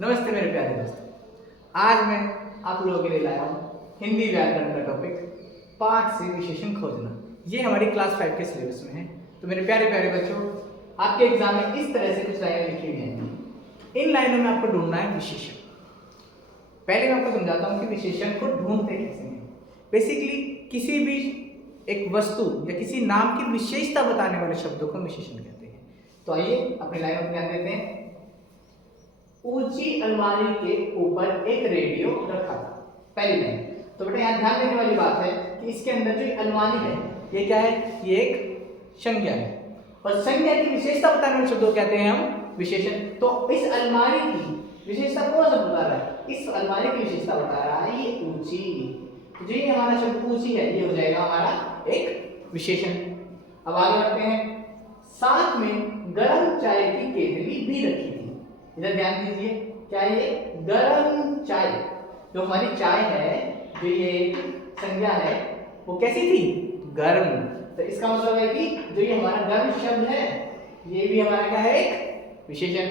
नमस्ते मेरे प्यारे दोस्तों। आज मैं आप लोगों के लिए लाया हूँ हिंदी व्याकरण का टॉपिक पाठ से विशेषण खोजना। ये हमारी क्लास 5 के सिलेबस में है। तो मेरे प्यारे प्यारे बच्चों, आपके एग्जाम में इस तरह से कुछ लाइनें लिखी हुई हैं। इन लाइनों में आपको ढूंढना है विशेषण। पहले मैं आपको समझाता हूँ कि विशेषण को ढूंढते कैसे हैं। बेसिकली किसी भी एक वस्तु या किसी नाम की विशेषता बताने वाले शब्दों को विशेषण कहते हैं। तो आइए अपने लाइनों पर ध्यान देते हैं। ऊंची अलमारी के ऊपर एक रेडियो रखा था। पहली लाइन। तो बेटा यहाँ ध्यान देने वाली बात है कि इसके अंदर जो अलमारी है ये क्या है? ये एक संज्ञा है और संज्ञा की विशेषता बताने वाले शब्दों कहते हैं हम विशेषण। तो इस अलमारी की विशेषता कौन सा बता रहा है? इस अलमारी की विशेषता बता रहा है ये ऊंची। जो ये हमारा शब्द ऊंची है ये हो जाएगा हमारा एक विशेषण। अब आगे बढ़ते हैं। साथ में गर्म चाय की केतली भी रखी थी। इधर ध्यान दीजिए, क्या ये गर्म चाय, जो हमारी चाय है, जो ये संज्ञा है, वो कैसी थी? गर्म। तो इसका मतलब है कि जो ये हमारा गर्म शब्द है ये भी हमारा क्या है? एक विशेषण।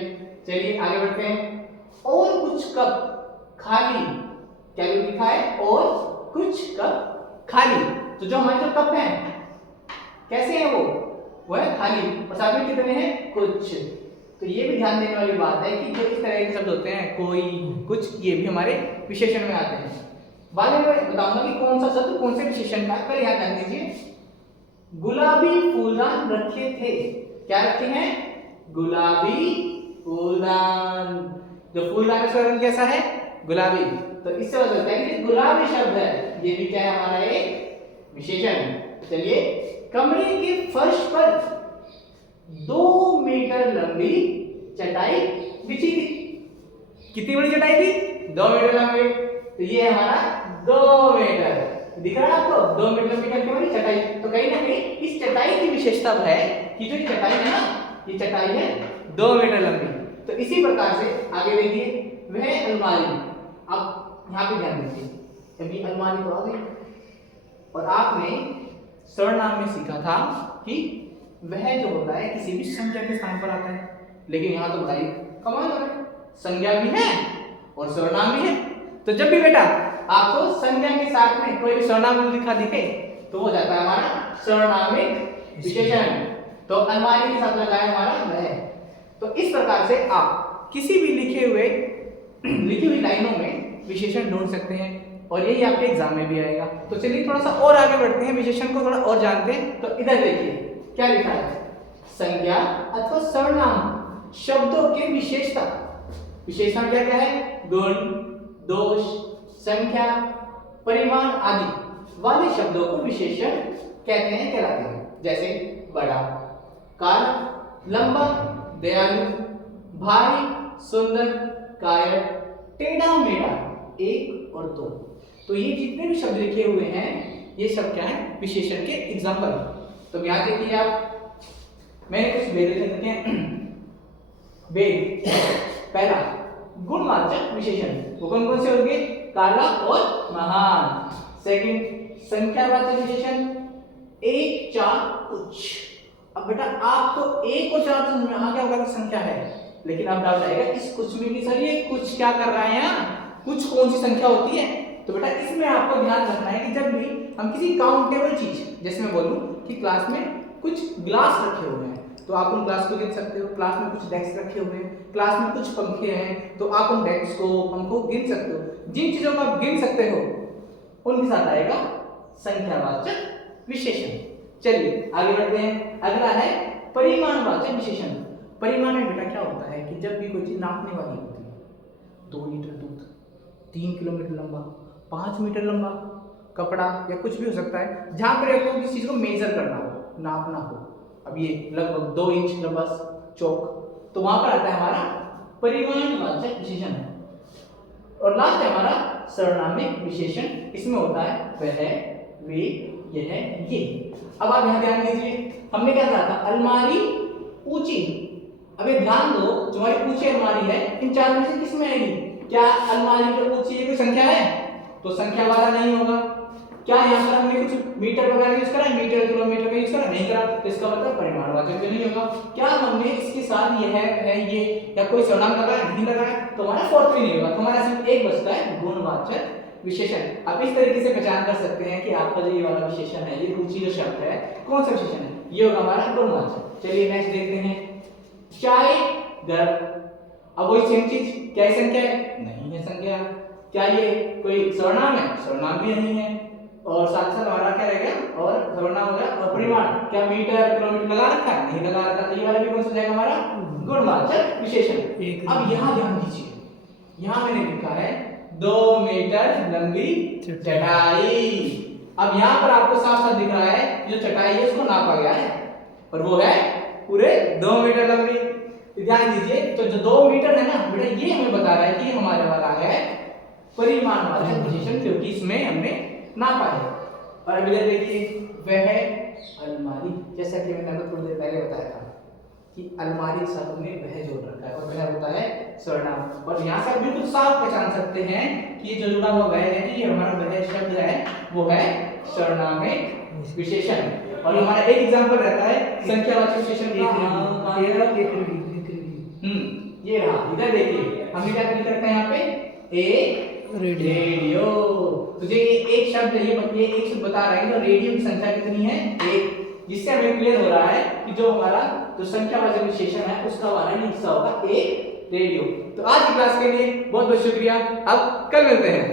चलिए आगे बढ़ते हैं। और कुछ कप खाली, क्या लिखा है? और कुछ कप खाली। तो जो हमारे जो कप हैं कैसे हैं? वो है खाली और साथ में कितने हैं? कुछ। तो ये भी ध्यान देने वाली बात है कि जो इस तरह के शब्द होते हैं, कोई, कुछ, ये भी हमारे विशेषण में आते हैं। बाद में मैं बताऊंगा कि कौन सा शब्द कौन से विशेषण का है। पहले यहाँ ध्यान दीजिए। गुलाबी फूलदान रखे थे। क्या रखे हैं? गुलाबी फूलदान। जो फूलदान का रंग कैसा है? गुलाबी। तो इससे पता चलता है कि गुलाबी शब्द है, ये भी क्या है? हमारा एक विशेषण। चलिए, कमरे के फर्श पर 2 मीटर लंबी चटाई बिछी थी। कितनी बड़ी चटाई थी? 2 मीटर लंबी। तो ये हमारा 2 मीटर दिख रहा है आपको? 2 मीटर लंबी क्या हमारी चटाई। तो कहीं ना कहीं इस चटाई की विशेषता है कि जो चटाई है ना, ये चटाई है 2 मीटर लंबी। तो इसी प्रकार से आगे देखिए, वह अलमारी। अब यहाँ पे ध्यान दीजिए, अभी अलमारी तो आ गई और आपने सर्वनाम में सीखा था कि वह जो होता है किसी भी संज्ञा के स्थान पर आता है। लेकिन यहाँ तो भाई कमाल हो रहा है, संज्ञा भी है और सर्वनाम भी है। तो जब भी बेटा आपको संज्ञा के साथ में कोई भी सर्वनाम लिखा दिखे तो हो जाता है हमारा सर्वनामिक विशेषण। तो अलमारी के साथ लगाया हमारा वह। तो इस प्रकार से आप किसी भी लिखी हुई लाइनों में विशेषण ढूंढ सकते हैं और यही आपके एग्जाम में भी आएगा। तो चलिए थोड़ा सा और आगे बढ़ते हैं, विशेषण को थोड़ा और जानते हैं। तो इधर देखिए क्या लिखा है? संज्ञा अथवा सर्वनाम शब्दों के विशेषता। विशेषण क्या क्या है? गुण, दोष, संख्या, परिमाण आदि वाले शब्दों को विशेषण कहते हैं, कहलाते हैं। जैसे बड़ा, काला, लंबा, दयालु, भारी, सुंदर, कायर, टेढ़ा मेढ़ा, एक और दो। तो ये जितने भी शब्द लिखे हुए हैं ये सब क्या है? विशेषण के एग्जाम्पल। तो यहाँ देखिए आप, मैंने कुछ वेद लिखे हैं। वेद पहला गुणवाचक विशेषण, वो कौन कौन से होंगे? काला और महान। सेकंड संख्यावाचक विशेषण, 1, 4, उच्च। अब बेटा आप तो 1 और 4 समझ में आ गया होगा कि संख्या है, लेकिन अब डाउट आएगा इस कुछ में कि सर ये कुछ क्या कर रहा है? यहाँ कुछ कौन सी संख्या होती है? तो बेटा इसमें आपको ध्यान रखना है कि जब भी हम किसी काउंटेबल चीज, जैसे मैं बोलूं कि क्लास में कुछ ग्लास रखे हुए हैं तो आप उन ग्लास को गिन सकते हो। क्लास में कुछ डेस्क रखे हुए हैं, क्लास में कुछ पंखे हैं तो आप उन डेस्क को, पंखों को गिन सकते हो। जिन चीजों को आप गिन सकते हो उनके साथ आएगा संख्यावाचक विशेषण। चलिए आगे बढ़ते हैं। अगला है परिमाणवाचक विशेषण। परिमाण में बेटा क्या होता है कि जब भी कोई चीज नापने वाली होती है, 2 लीटर दूध, 3 किलोमीटर लंबा, 5 मीटर लंबा कपड़ा या कुछ भी हो सकता है, जहां पर आपको किसी चीज को मेजर करना हो, नापना हो। अब ये लगभग 2 इंच लंबा चौक, तो वहां पर आता है हमारा परिमाणवाचक विशेषण। और लास्ट है हमारा सर्वनामिक विशेषण। इसमें होता है वह, वे, यह, ये। अब आप यहाँ ध्यान दीजिए, हमने क्या कहा था? अलमारी ऊंची। अब ये ध्यान दो, जो हमारी ऊंची अलमारी है इन चार में से किस में आएगी? क्या अलमारी जो ऊंची है कोई संख्या है? तो संख्या वाला नहीं होगा। क्या यहाँ पर हमने कुछ मीटर वगैरह यूज करा है, मीटर किलोमीटर का यूज करा नहीं करा, तो इसका मतलब परिमाणवाचक भी नहीं होगा। क्या हमने इसके साथ ये है ये या कोई सर्वनाम लगाया नहीं लगाया, तो हमारा फोर्थ भी नहीं होगा, तो हमारा सिर्फ एक बचता है गुणवाचक विशेषण। आप इस तरीके से पहचान कर सकते हैं कि आपका जो ये वाला विशेषण है, ये पूछी जो शब्द है कौन सा विशेषण है, ये होगा हमारा गुणवाचक। चलिए नेक्स्ट देखते हैं, चाय घर। अब वही सेम चीज, क्या ये संख्या है? नहीं है संख्या। क्या ये कोई सर्वनाम है? सर्वनाम भी नहीं है। और साथ साथ हमारा क्या रह गया, और सर्वनाम हो गया, और परिमाण क्या मीटर किलोमीटर लगा रखा है? नहीं लगा रखा, तो ये वाला भी कौन सा जाएगा हमारा गुणवाचक विशेषण। अब यहाँ ध्यान दीजिए, यहाँ मैंने लिखा है 2 मीटर लंबी चटाई। अब यहाँ पर आपको साफ साफ दिख रहा है जो चटाई है उसको नापा गया है, और वो है पूरे 2 मीटर लंबी। ध्यान दीजिए, तो जो 2 मीटर है ना बेटा, ये हमें बता रहा है कि हमारे वाला है परिमाणवाचक विशेषण, क्योंकि इसमें हमने नापा है। और अब इधर देखिए, वह अलमारी, जैसा कि मैंने आपको थोड़ी देर पहले बताया था कि अलमारी के साथ हमने वह जोड़ रखा है, और वह होता है सर्वनाम। और यहाँ से आप बिल्कुल साफ पहचान सकते हैं कि ये जो जुड़ा हुआ वह है, ये हमारा वह शब्द है, वो है सर्वनामिक विशेषण। और हमारा एक एग्जांपल रहता है संख्यावाचक विशेषण का, ये रहा, इधर देखिए हमने क्या लिख रखा है यहाँ पे, एक रेडियो। तो ये एक शब्द है, ये एक शब्द बता रहा है कि रेडियो की संख्या कितनी है, एक, जिससे हमें क्लियर हो रहा है कि जो हमारा जो संख्यावाचक विशेषण है उसका वाला हिस्सा होगा एक रेडियो। तो आज की क्लास के लिए बहुत बहुत शुक्रिया, अब कल मिलते हैं।